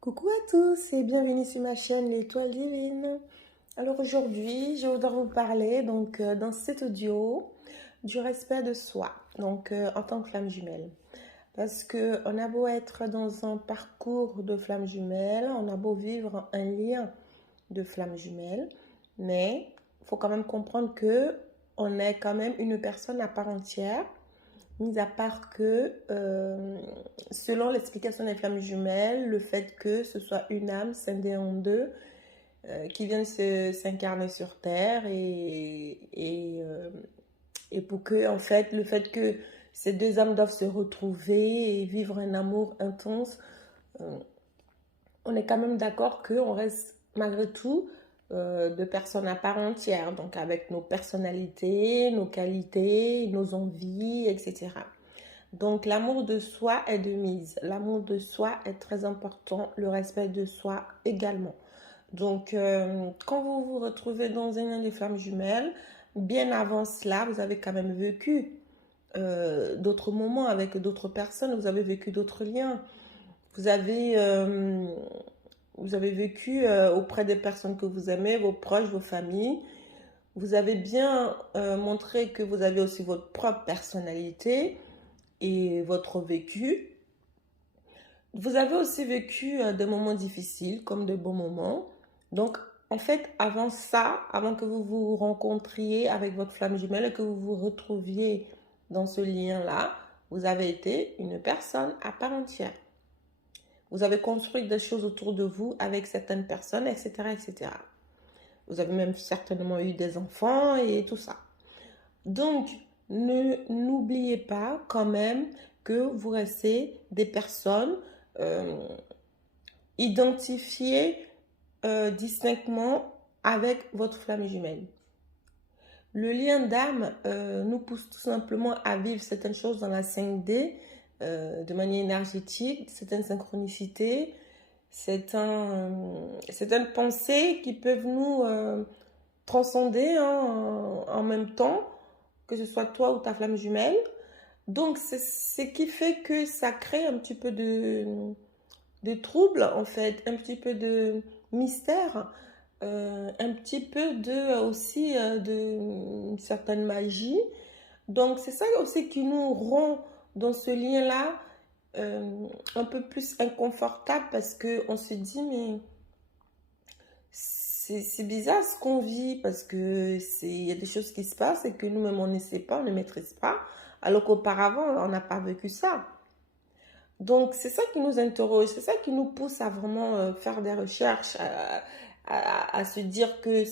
Coucou à tous et bienvenue sur ma chaîne L'Étoile Divine. Alors aujourd'hui, je voudrais vous parler dans cet audio du respect de soi, en tant que flamme jumelle. Parce que on a beau être dans un parcours de flamme jumelle, on a beau vivre un lien de flamme jumelle, mais il faut quand même comprendre que on est quand même une personne à part entière. Mis à part que, selon l'explication des flammes jumelles, le fait que ce soit une âme scindée en deux qui vient s'incarner sur Terre et pour que, en fait, le fait que ces deux âmes doivent se retrouver et vivre un amour intense, euh, on est quand même d'accord qu'on reste malgré tout de personnes à part entière, donc avec nos personnalités, nos qualités, nos envies, etc. Donc l'amour de soi est de mise. L'amour de soi est très important, le respect de soi également. Quand vous vous retrouvez dans un lien de flammes jumelles, bien avant cela, vous avez quand même vécu d'autres moments avec d'autres personnes, vous avez vécu d'autres liens. Vous avez, euh, vous avez vécu auprès des personnes que vous aimez, vos proches, vos familles. Vous avez bien montré que vous avez aussi votre propre personnalité et votre vécu. Vous avez aussi vécu des moments difficiles comme de bons moments. Donc, en fait, avant ça, avant que vous vous rencontriez avec votre flamme jumelle et que vous vous retrouviez dans ce lien-là, vous avez été une personne à part entière. Vous avez construit des choses autour de vous avec certaines personnes, etc., etc. Vous avez même certainement eu des enfants et tout ça. Donc, n'oubliez pas quand même que vous restez des personnes euh, identifiées distinctement avec votre flamme jumelle. Le lien d'âme nous pousse tout simplement à vivre certaines choses dans la 5D de manière énergétique, certaines synchronicités, certaines pensées qui peuvent nous transcender en même temps, que ce soit toi ou ta flamme jumelle. Donc, c'est ce qui fait que ça crée un petit peu de trouble, en fait, un petit peu de mystère, un petit peu aussi de certaine magie. Donc, c'est ça aussi qui nous rend dans ce lien-là un peu plus inconfortable parce qu'on se dit, mais c'est bizarre ce qu'on vit parce que il y a des choses qui se passent et que nous-mêmes on ne sait pas, on ne maîtrise pas, alors qu'auparavant on n'a pas vécu ça. Donc c'est ça qui nous interroge, c'est ça qui nous pousse à vraiment faire des recherches, à se dire que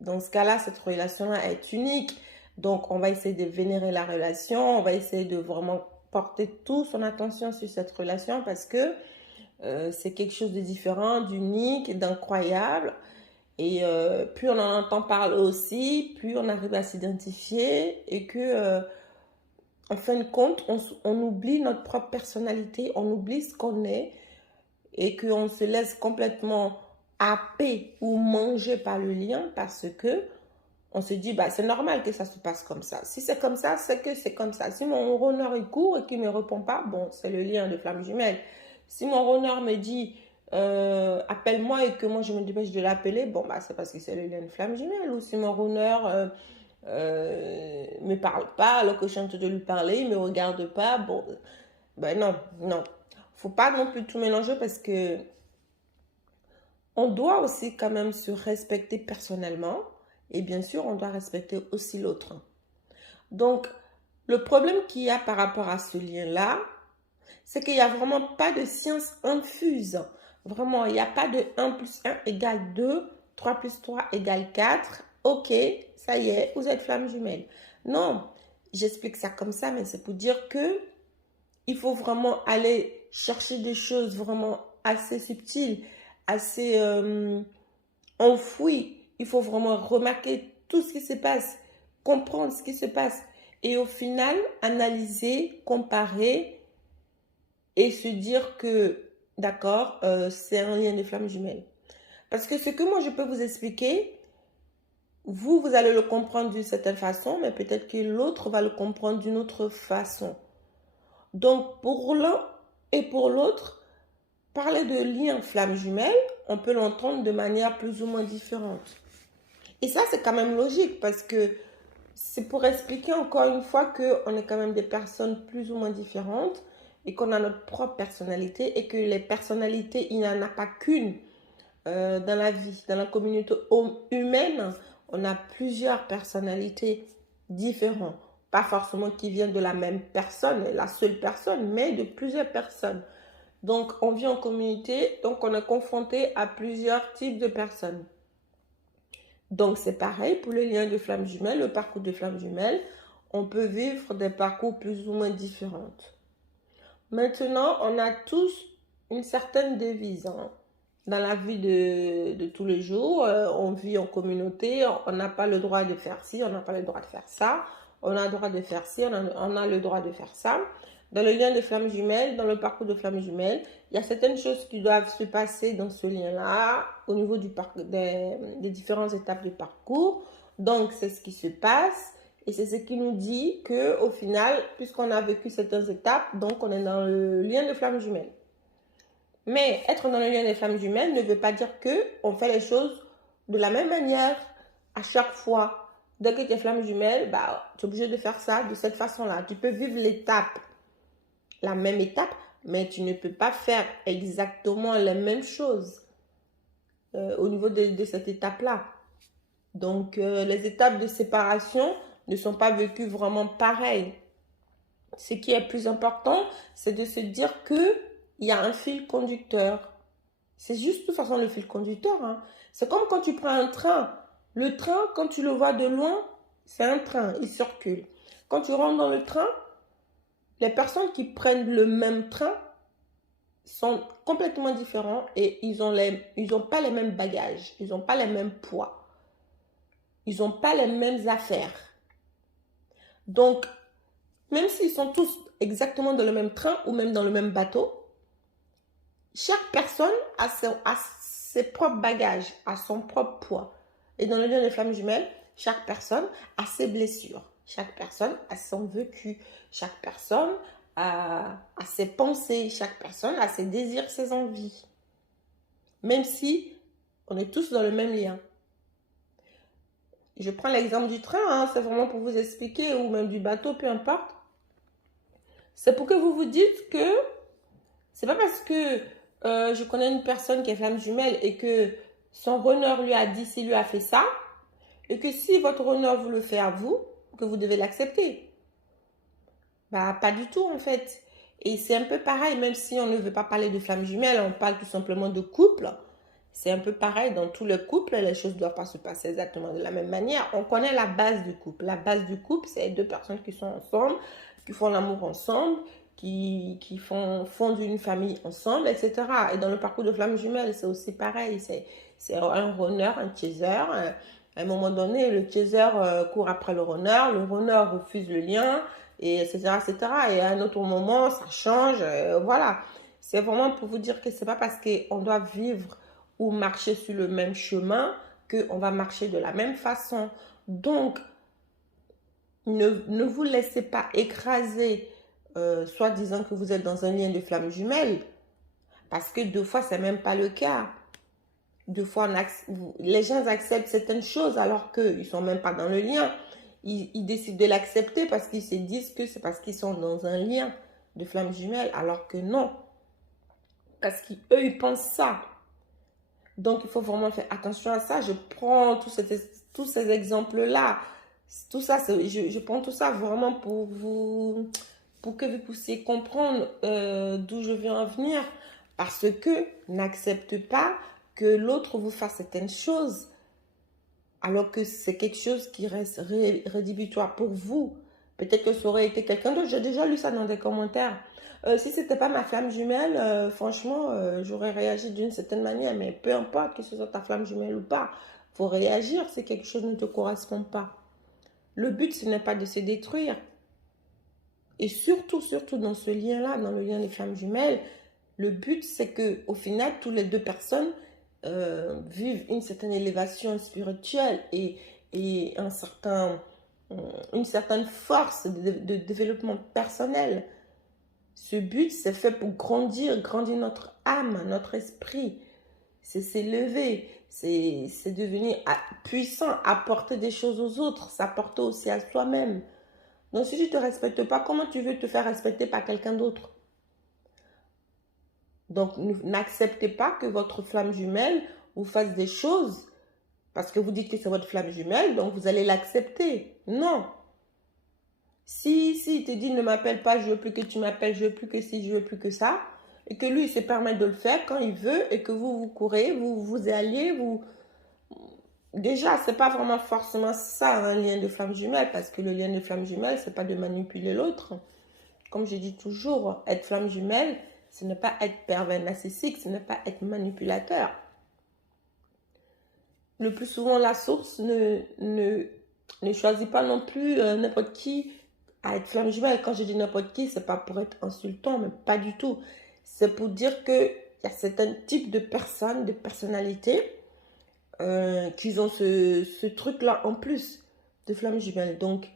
dans ce cas-là, cette relation-là est unique. Donc on va essayer de vénérer la relation, on va essayer de vraiment porter toute son attention sur cette relation parce que c'est quelque chose de différent, d'unique, d'incroyable. Et plus on en entend parler aussi, plus on arrive à s'identifier et que, en fin de compte, on oublie notre propre personnalité, on oublie ce qu'on est et qu'on se laisse complètement happer ou manger par le lien parce que on se dit, bah, c'est normal que ça se passe comme ça. Si c'est comme ça, c'est que c'est comme ça. Si mon runner il court et qu'il ne me répond pas, bon, c'est le lien de flamme jumelle. Si mon runner me dit, appelle-moi et que moi je me dépêche de l'appeler, bon, bah, c'est parce que c'est le lien de flamme jumelle. Ou si mon runner me parle pas alors que je suis en train de lui parler, il me regarde pas, bon, ben non, non. Faut pas non plus tout mélanger parce que on doit aussi quand même se respecter personnellement et bien sûr, on doit respecter aussi l'autre. Donc, le problème qu'il y a par rapport à ce lien-là, c'est qu'il n'y a vraiment pas de science infuse. Vraiment, il n'y a pas de 1 plus 1 égale 2, 3 plus 3 égale 4. Ok, ça y est, vous êtes flamme jumelle. Non, j'explique ça comme ça, mais c'est pour dire que il faut vraiment aller chercher des choses vraiment assez subtiles, assez enfouies. Il faut vraiment remarquer tout ce qui se passe, comprendre ce qui se passe et au final analyser, comparer et se dire que d'accord, c'est un lien de flamme jumelle. Parce que ce que moi je peux vous expliquer, vous allez le comprendre d'une certaine façon, mais peut-être que l'autre va le comprendre d'une autre façon. Donc pour l'un et pour l'autre, parler de lien flamme jumelle, on peut l'entendre de manière plus ou moins différente. Et ça, c'est quand même logique parce que c'est pour expliquer encore une fois qu'on est quand même des personnes plus ou moins différentes et qu'on a notre propre personnalité et que les personnalités, il n'y en a pas qu'une dans la vie, dans la communauté humaine. On a plusieurs personnalités différentes, pas forcément qui viennent de la même personne, la seule personne, mais de plusieurs personnes. Donc, on vit en communauté, donc on est confronté à plusieurs types de personnes. Donc, c'est pareil pour le lien de flamme jumelle, le parcours de flamme jumelle. On peut vivre des parcours plus ou moins différents. Maintenant, on a tous une certaine devise dans la vie de tous les jours. On vit en communauté, on n'a pas le droit de faire ci, on n'a pas le droit de faire ça. On a le droit de faire ci, on a le droit de faire ça. Dans le lien de flamme jumelle, dans le parcours de flamme jumelle, il y a certaines choses qui doivent se passer dans ce lien-là, au niveau des différentes étapes du parcours. Donc, c'est ce qui se passe et c'est ce qui nous dit qu'au final, puisqu'on a vécu certaines étapes, donc on est dans le lien de flamme jumelle. Mais être dans le lien des flammes jumelles ne veut pas dire qu'on fait les choses de la même manière à chaque fois. Dès que tu es flamme jumelle, tu es obligé de faire ça de cette façon-là. Tu peux vivre la même étape, mais tu ne peux pas faire exactement les mêmes choses au niveau de cette étape-là. Donc, les étapes de séparation ne sont pas vécues vraiment pareilles. Ce qui est plus important, c'est de se dire qu'il y a un fil conducteur. C'est juste de toute façon le fil conducteur. C'est comme quand tu prends un train. Le train, quand tu le vois de loin, c'est un train, il circule. Quand tu rentres dans le train, les personnes qui prennent le même train sont complètement différents et ils n'ont pas les mêmes bagages, ils n'ont pas les mêmes poids, ils n'ont pas les mêmes affaires. Donc, même s'ils sont tous exactement dans le même train ou même dans le même bateau, chaque personne a ses propres bagages, a son propre poids. Et dans le lien des flammes jumelles, chaque personne a ses blessures. Chaque personne a son vécu. Chaque personne a ses pensées. Chaque personne a ses désirs, ses envies. Même si on est tous dans le même lien. Je prends l'exemple du train, c'est vraiment pour vous expliquer, ou même du bateau, peu importe. C'est pour que vous vous dites que c'est pas parce que je connais une personne qui est flamme jumelle et que son runner lui a dit s'il lui a fait ça, et que si votre runner vous le fait à vous, que vous devez l'accepter. Pas du tout en fait. Et c'est un peu pareil, même si on ne veut pas parler de flamme jumelle, on parle tout simplement de couple. C'est un peu pareil dans tous les couples, les choses ne doivent pas se passer exactement de la même manière. On connaît la base du couple. La base du couple, c'est deux personnes qui sont ensemble, qui font l'amour ensemble, qui fondent une famille ensemble, etc. Et dans le parcours de flamme jumelle, c'est aussi pareil. C'est un runner, un chaser. À un moment donné, le chaser court après le runner refuse le lien, et etc., etc. Et à un autre moment, ça change. Voilà. C'est vraiment pour vous dire que c'est pas parce qu'on doit vivre ou marcher sur le même chemin qu'on va marcher de la même façon. Donc, ne vous laissez pas écraser, soit disant que vous êtes dans un lien de flamme jumelle, parce que deux fois, c'est même pas le cas. Deux fois, les gens acceptent certaines choses alors qu'ils ne sont même pas dans le lien. Ils décident de l'accepter parce qu'ils se disent que c'est parce qu'ils sont dans un lien de flamme jumelle, alors que non. Parce qu'eux, ils pensent ça. Donc, il faut vraiment faire attention à ça. Je prends tous ces exemples-là. Tout ça, je prends tout ça vraiment pour que vous puissiez comprendre d'où je viens en venir. Parce que n'accepte pas que l'autre vous fasse certaines choses, alors que c'est quelque chose qui reste rédhibitoire pour vous. Peut-être que ça aurait été quelqu'un d'autre. J'ai déjà lu ça dans des commentaires. Si ce n'était pas ma flamme jumelle, franchement, j'aurais réagi d'une certaine manière. Mais peu importe que ce soit ta flamme jumelle ou pas, il faut réagir si quelque chose ne te correspond pas. Le but, ce n'est pas de se détruire. Et surtout, surtout dans ce lien-là, dans le lien des flammes jumelles, le but, c'est qu'au final, toutes les deux personnes vivent une certaine élévation spirituelle et une certaine force de développement personnel. Ce but, c'est fait pour grandir notre âme, notre esprit. C'est s'élever, c'est devenir puissant, apporter des choses aux autres, s'apporter aussi à soi-même. Donc si tu ne te respectes pas, comment tu veux te faire respecter par quelqu'un d'autre? Donc n'acceptez pas que votre flamme jumelle vous fasse des choses parce que vous dites que c'est votre flamme jumelle, donc vous allez l'accepter. Non. Si il te dit ne m'appelle pas, je veux plus que tu m'appelles, je veux plus que ci, je veux plus que ça, et que lui il se permet de le faire quand il veut, et que vous courez, vous alliez, déjà c'est pas vraiment forcément ça un lien de flamme jumelle, parce que le lien de flamme jumelle c'est pas de manipuler l'autre. Comme je dis toujours, être flamme jumelle, ce n'est pas être pervers narcissique, ce n'est pas être manipulateur. Le plus souvent, la source ne choisit pas non plus n'importe qui à être flamme jumelle. Quand je dis n'importe qui, c'est pas pour être insultant, mais pas du tout. C'est pour dire qu'il y a certains types de personnes, de personnalités, qui ont ce truc-là en plus de flamme jumelle. Donc,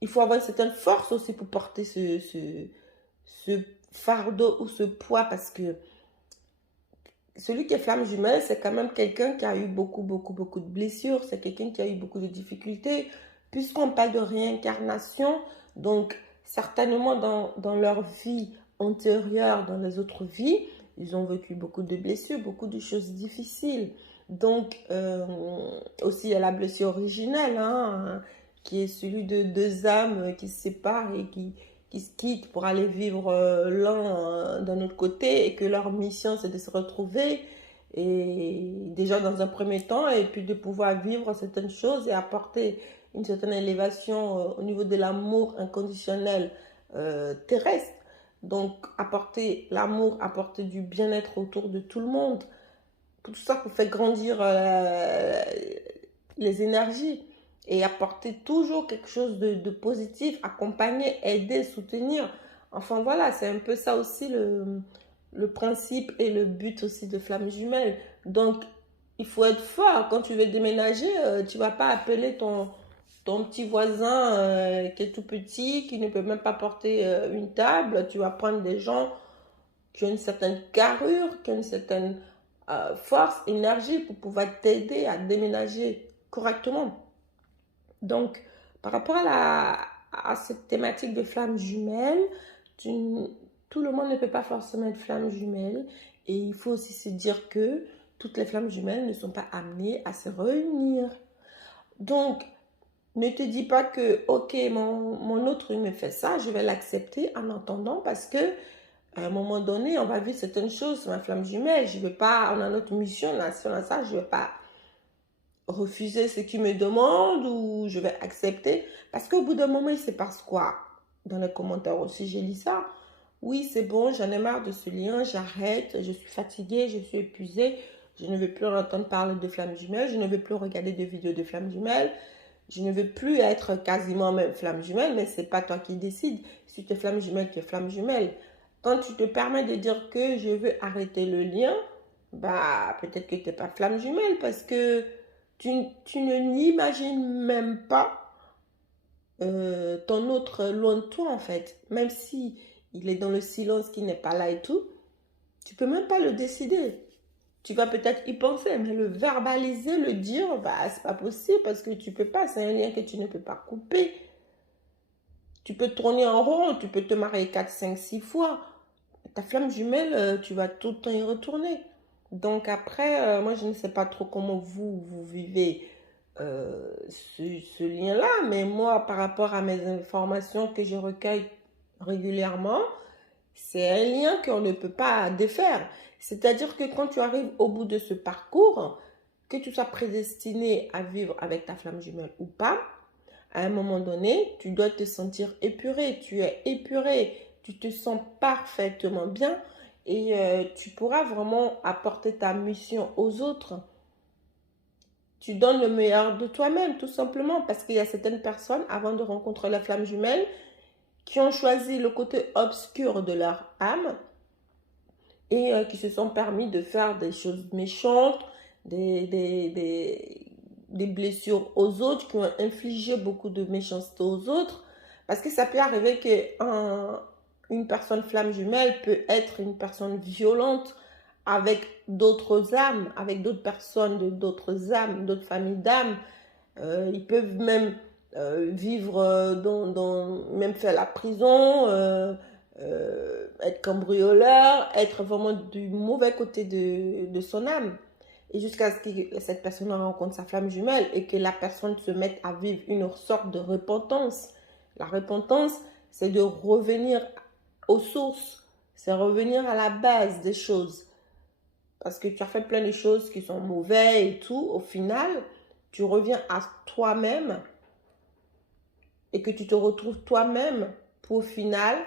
il faut avoir une certaine force aussi pour porter ce fardeau ou ce poids, parce que celui qui est flamme jumelle, c'est quand même quelqu'un qui a eu beaucoup de blessures, c'est quelqu'un qui a eu beaucoup de difficultés, puisqu'on parle de réincarnation, donc certainement dans leur vie antérieure, dans les autres vies, ils ont vécu beaucoup de blessures, beaucoup de choses difficiles. Donc, aussi, il y a la blessure originelle, hein, qui est celui de deux âmes qui se séparent et qui se quittent pour aller vivre l'un d'un autre côté, et que leur mission c'est de se retrouver, et déjà dans un premier temps, et puis de pouvoir vivre certaines choses et apporter une certaine élévation au niveau de l'amour inconditionnel terrestre. Donc apporter l'amour, apporter du bien-être autour de tout le monde, tout ça pour faire grandir les énergies, et apporter toujours quelque chose de positif, accompagner, aider, soutenir. Enfin voilà, c'est un peu ça aussi le principe et le but aussi de Flamme Jumelle. Donc il faut être fort. Quand tu veux déménager, tu vas pas appeler ton petit voisin qui est tout petit, qui ne peut même pas porter une table. Tu vas prendre des gens qui ont une certaine carrure, qui ont une certaine force, énergie pour pouvoir t'aider à déménager correctement. Donc, par rapport à cette thématique de flamme jumelle, tout le monde ne peut pas forcément être flamme jumelle. Et il faut aussi se dire que toutes les flammes jumelles ne sont pas amenées à se réunir. Donc, ne te dis pas que, ok, mon autre il me fait ça, je vais l'accepter en entendant, parce que à un moment donné, on va vivre certaines choses sur ma flamme jumelle. Je ne veux pas, on a notre mission, on a ça, je ne veux pas refuser ce qu'ils me demandent, ou je vais accepter. Parce qu'au bout d'un moment, il se passe quoi? Dans les commentaires aussi, j'ai lu ça. Oui, c'est bon, j'en ai marre de ce lien, j'arrête, je suis fatiguée, je suis épuisée, je ne veux plus entendre parler de flamme jumelle, je ne veux plus regarder de vidéos de flamme jumelle, je ne veux plus être quasiment même flamme jumelle, mais c'est pas toi qui décides. Si tu es flamme jumelle, tu es flamme jumelle. Quand tu te permets de dire que je veux arrêter le lien, bah peut-être que tu n'es pas flamme jumelle, parce que tu ne l'imagines même pas ton autre loin de toi en fait. Même si il est dans le silence, qui n'est pas là et tout, tu peux même pas le décider. Tu vas peut-être y penser, mais le verbaliser, le dire, bah c'est pas possible, parce que tu peux pas, c'est un lien que tu ne peux pas couper. Tu peux tourner en rond, tu peux te marier 4, 5, 6 fois. Ta flamme jumelle, tu vas tout le temps y retourner. Donc après, moi je ne sais pas trop comment vous vivez ce lien-là, mais moi par rapport à mes informations que je recueille régulièrement, c'est un lien qu'on ne peut pas défaire. C'est-à-dire que quand tu arrives au bout de ce parcours, que tu sois prédestiné à vivre avec ta flamme jumelle ou pas, à un moment donné, tu dois te sentir épuré. Tu es épuré, tu te sens parfaitement bien, et tu pourras vraiment apporter ta mission aux autres. Tu donnes le meilleur de toi-même, tout simplement, parce qu'il y a certaines personnes, avant de rencontrer la flamme jumelle, qui ont choisi le côté obscur de leur âme, et qui se sont permis de faire des choses méchantes, des blessures aux autres, qui ont infligé beaucoup de méchanceté aux autres. Parce que ça peut arriver qu'un une personne flamme jumelle peut être une personne violente avec d'autres âmes, avec d'autres personnes, d'autres âmes, d'autres familles d'âmes. Ils peuvent même vivre même faire la prison, être cambrioleur, être vraiment du mauvais côté de son âme. Et jusqu'à ce que cette personne rencontre sa flamme jumelle et que la personne se mette à vivre une sorte de repentance. La repentance, c'est de revenir aux sources, c'est revenir à la base des choses. Parce que tu as fait plein de choses qui sont mauvaises et tout, au final, tu reviens à toi-même et que tu te retrouves toi-même pour au final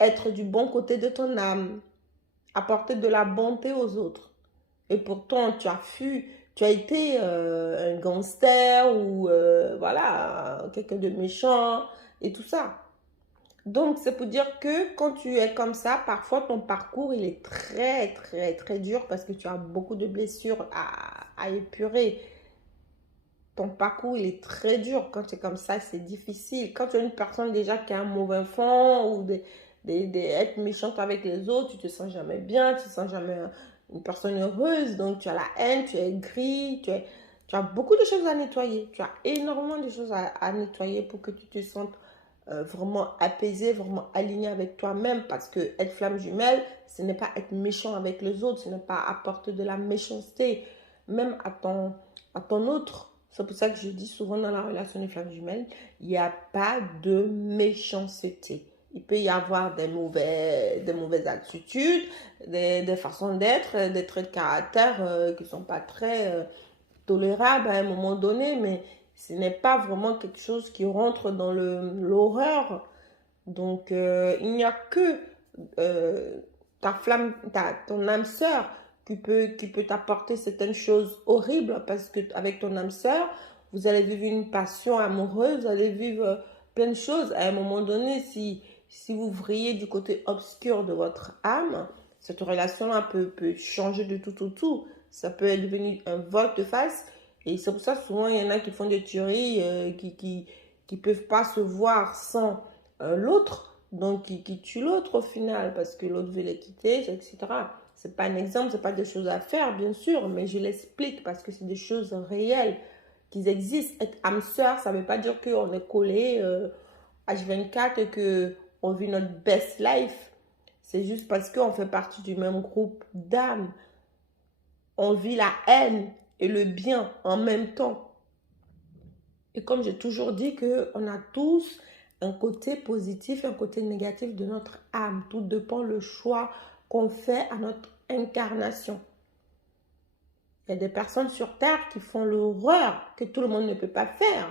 être du bon côté de ton âme, apporter de la bonté aux autres. Et pourtant, tu as fui, tu as été un gangster ou voilà, quelqu'un de méchant et tout ça. Donc, c'est pour dire que quand tu es comme ça, parfois ton parcours, il est très, très, très dur parce que tu as beaucoup de blessures à épurer. Ton parcours, il est très dur. Quand tu es comme ça, c'est difficile. Quand tu es une personne déjà qui a un mauvais fond ou être méchante avec les autres, tu te sens jamais bien, tu te sens jamais une personne heureuse. Donc, tu as la haine, tu es gris, tu as beaucoup de choses à nettoyer. Tu as énormément de choses à nettoyer pour que tu te sentes vraiment apaisé, vraiment aligné avec toi-même, parce que être flamme jumelle, ce n'est pas être méchant avec les autres, ce n'est pas apporter de la méchanceté, même à ton autre. C'est pour ça que je dis souvent dans la relation des flammes jumelles, il n'y a pas de méchanceté. Il peut y avoir des mauvaises attitudes, des façons d'être, des traits de caractère qui ne sont pas très tolérables à un moment donné, mais ce n'est pas vraiment quelque chose qui rentre dans l'horreur. Donc, il n'y a que ton âme sœur qui peut t'apporter certaines choses horribles parce que avec ton âme sœur, vous allez vivre une passion amoureuse, vous allez vivre plein de choses. À un moment donné, si vous vrillez du côté obscur de votre âme, cette relation-là peut changer de tout au tout. Ça peut devenir un volte-face. Et c'est pour ça souvent il y en a qui font des tueries, qui peuvent pas se voir sans l'autre, donc qui tuent l'autre au final parce que l'autre veut les quitter, etc. C'est pas un exemple, c'est pas des choses à faire bien sûr, mais je l'explique parce que c'est des choses réelles qui existent. Être âme sœur, ça veut pas dire qu'on est collé H24 et que on vit notre best life. C'est juste parce qu'on fait partie du même groupe d'âmes. On vit la haine et le bien en même temps. Et comme j'ai toujours dit qu'on a tous un côté positif et un côté négatif de notre âme. Tout dépend le choix qu'on fait à notre incarnation. Il y a des personnes sur Terre qui font l'horreur que tout le monde ne peut pas faire.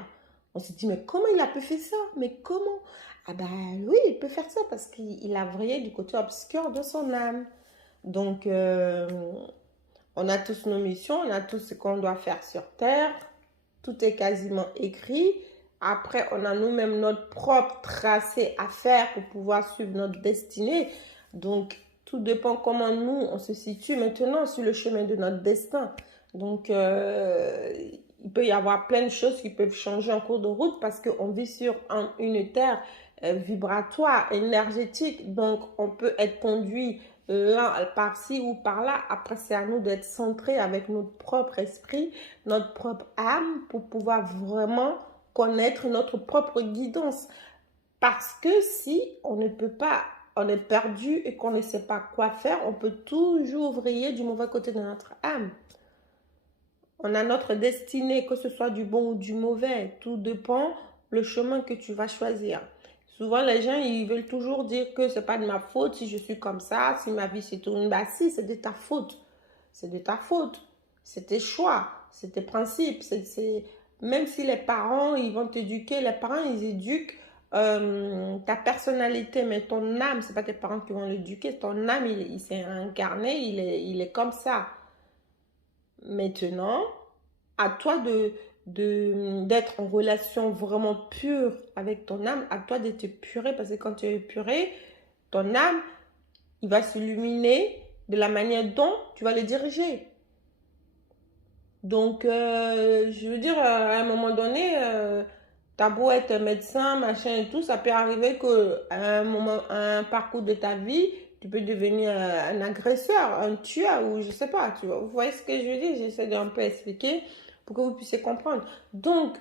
On se dit, mais comment il a pu faire ça? Mais comment? Ah ben oui, il peut faire ça parce qu'il a vrillé du côté obscur de son âme. Donc, on a tous nos missions, on a tous ce qu'on doit faire sur Terre. Tout est quasiment écrit. Après, on a nous-mêmes notre propre tracé à faire pour pouvoir suivre notre destinée. Donc, tout dépend comment nous, on se situe maintenant sur le chemin de notre destin. Donc, il peut y avoir plein de choses qui peuvent changer en cours de route parce qu'on vit sur une terre vibratoire, énergétique. Donc, on peut être conduit là, par-ci ou par-là. Après, c'est à nous d'être centrés avec notre propre esprit, notre propre âme pour pouvoir vraiment connaître notre propre guidance. Parce que si on ne peut pas, on est perdu et qu'on ne sait pas quoi faire, on peut toujours vriller du mauvais côté de notre âme. On a notre destinée, que ce soit du bon ou du mauvais. Tout dépend le chemin que tu vas choisir. Souvent, les gens, ils veulent toujours dire que c'est pas de ma faute si je suis comme ça, si ma vie s'est tournée. Bah si, c'est de ta faute. C'est de ta faute. C'est tes choix, c'est tes principes. Même si les parents, ils vont t'éduquer, les parents, ils éduquent ta personnalité, mais ton âme, c'est pas tes parents qui vont l'éduquer. Ton âme, il s'est incarné, il est comme ça. Maintenant, à toi d'être en relation vraiment pure avec ton âme, à toi d'être puré, parce que quand tu es puré, ton âme, il va s'illuminer de la manière dont tu vas le diriger. Donc, je veux dire, à un moment donné, t'as beau être médecin, machin et tout, ça peut arriver qu'à un moment, à un parcours de ta vie, tu peux devenir un agresseur, un tueur ou je sais pas, tu vois. Vous voyez ce que je veux dire? J'essaie d'un peu expliquer pour que vous puissiez comprendre. Donc,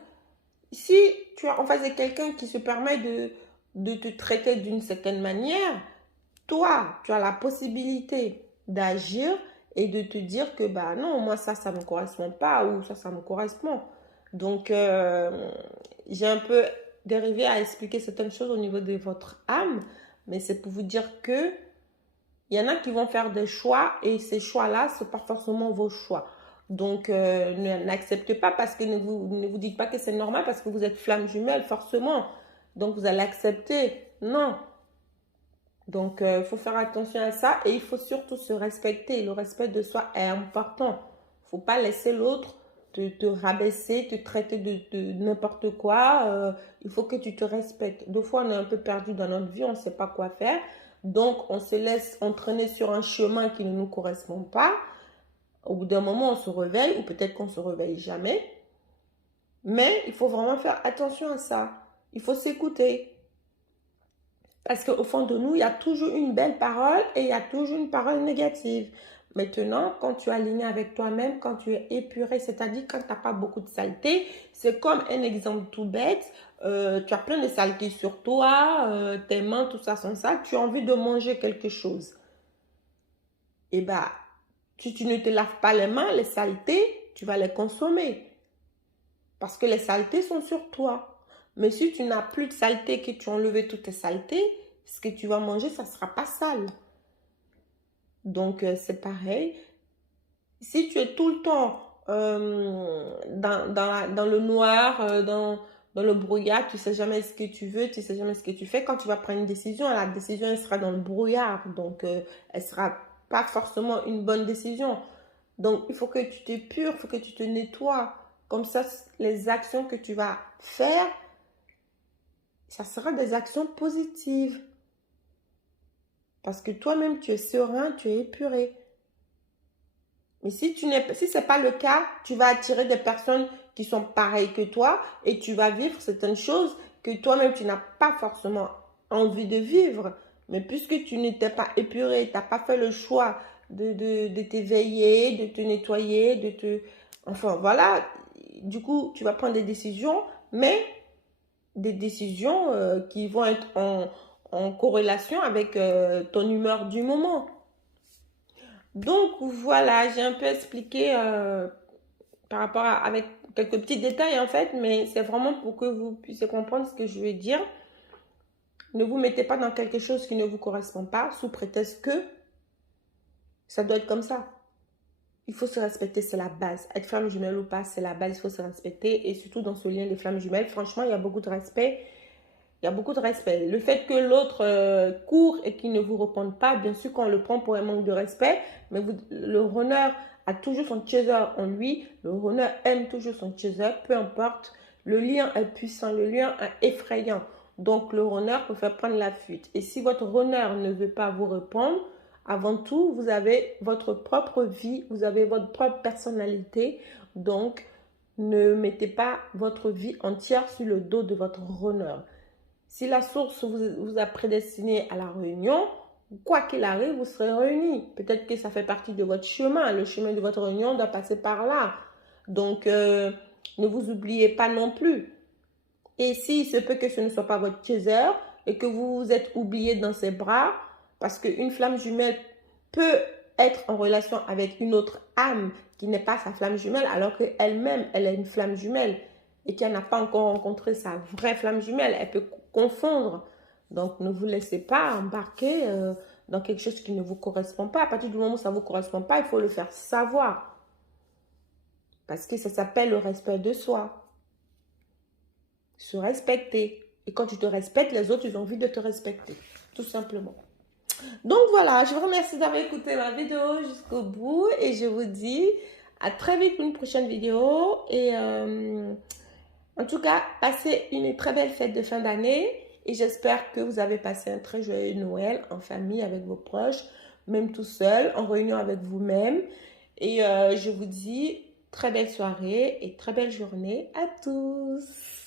si tu es en face de quelqu'un qui se permet de te traiter d'une certaine manière, toi, tu as la possibilité d'agir et de te dire que, bah non, moi, ça ne me correspond pas ou ça me correspond. Donc, j'ai un peu dérivé à expliquer certaines choses au niveau de votre âme, mais c'est pour vous dire que il y en a qui vont faire des choix et ces choix-là, ce n'est pas forcément vos choix. Donc, n'acceptez pas parce que ne vous dites pas que c'est normal parce que vous êtes flamme jumelle, forcément. Donc, vous allez accepter. Non. Donc, il faut faire attention à ça et il faut surtout se respecter. Le respect de soi est important. Il ne faut pas laisser l'autre te rabaisser, te traiter de n'importe quoi. Il faut que tu te respectes. Des fois, on est un peu perdu dans notre vie, on ne sait pas quoi faire. Donc, on se laisse entraîner sur un chemin qui ne nous correspond pas. Au bout d'un moment, on se réveille ou peut-être qu'on ne se réveille jamais. Mais il faut vraiment faire attention à ça. Il faut s'écouter. Parce qu'au fond de nous, il y a toujours une belle parole et il y a toujours une parole négative. Maintenant, quand tu es aligné avec toi-même, quand tu es épuré, c'est-à-dire quand tu n'as pas beaucoup de saleté, c'est comme un exemple tout bête. Tu as plein de saleté sur toi, tes mains, tout ça sans ça. Tu as envie de manger quelque chose. Et bah, si tu ne te laves pas les mains, les saletés, tu vas les consommer. Parce que les saletés sont sur toi. Mais si tu n'as plus de saleté, que tu as enlevé toutes tes saletés, ce que tu vas manger, ça ne sera pas sale. Donc, c'est pareil. Si tu es tout le temps dans le noir, dans le brouillard, tu ne sais jamais ce que tu veux, tu ne sais jamais ce que tu fais. Quand tu vas prendre une décision, la décision elle sera dans le brouillard. Donc, elle ne sera pas forcément une bonne décision. Donc, il faut que tu t'épures, il faut que tu te nettoies. Comme ça, les actions que tu vas faire, ça sera des actions positives. Parce que toi-même, tu es serein, tu es épuré. Mais si ce n'est pas le cas, tu vas attirer des personnes qui sont pareilles que toi et tu vas vivre certaines choses que toi-même, tu n'as pas forcément envie de vivre. Mais puisque tu n'étais pas épuré, tu n'as pas fait le choix de t'éveiller, de te nettoyer, Enfin, voilà. Du coup, tu vas prendre des décisions, mais des décisions qui vont être en corrélation avec ton humeur du moment. Donc voilà, j'ai un peu expliqué par rapport avec quelques petits détails en fait, mais c'est vraiment pour que vous puissiez comprendre ce que je veux dire. Ne vous mettez pas dans quelque chose qui ne vous correspond pas sous prétexte que ça doit être comme ça. Il faut se respecter, c'est la base. Être flamme jumelle ou pas, c'est la base, il faut se respecter. Et surtout dans ce lien des flammes jumelles, franchement, il y a beaucoup de respect. Il y a beaucoup de respect. Le fait que l'autre court et qu'il ne vous réponde pas, bien sûr qu'on le prend pour un manque de respect, mais le runner a toujours son chaser en lui. Le runner aime toujours son chaser, peu importe. Le lien est puissant, le lien est effrayant. Donc le runner peut faire prendre la fuite. Et si votre runner ne veut pas vous répondre, avant tout, vous avez votre propre vie, vous avez votre propre personnalité. Donc, ne mettez pas votre vie entière sur le dos de votre runner. Si la source vous a prédestiné à la réunion, quoi qu'il arrive, vous serez réunis. Peut-être que ça fait partie de votre chemin. Le chemin de votre réunion doit passer par là. Donc, ne vous oubliez pas non plus. Et s'il se peut que ce ne soit pas votre chaser et que vous vous êtes oublié dans ses bras, parce qu'une flamme jumelle peut être en relation avec une autre âme qui n'est pas sa flamme jumelle, alors qu'elle-même, elle est une flamme jumelle et qu'elle n'a pas encore rencontré sa vraie flamme jumelle. Elle peut confondre. Donc, ne vous laissez pas embarquer dans quelque chose qui ne vous correspond pas. À partir du moment où ça ne vous correspond pas, il faut le faire savoir. Parce que ça s'appelle le respect de soi. Se respecter. Et quand tu te respectes, les autres, ils ont envie de te respecter. Tout simplement. Donc voilà, je vous remercie d'avoir écouté ma vidéo jusqu'au bout. Et je vous dis à très vite pour une prochaine vidéo. Et en tout cas, passez une très belle fête de fin d'année. Et j'espère que vous avez passé un très joyeux Noël en famille, avec vos proches, même tout seul, en réunion avec vous-même. Et je vous dis très belle soirée et très belle journée à tous.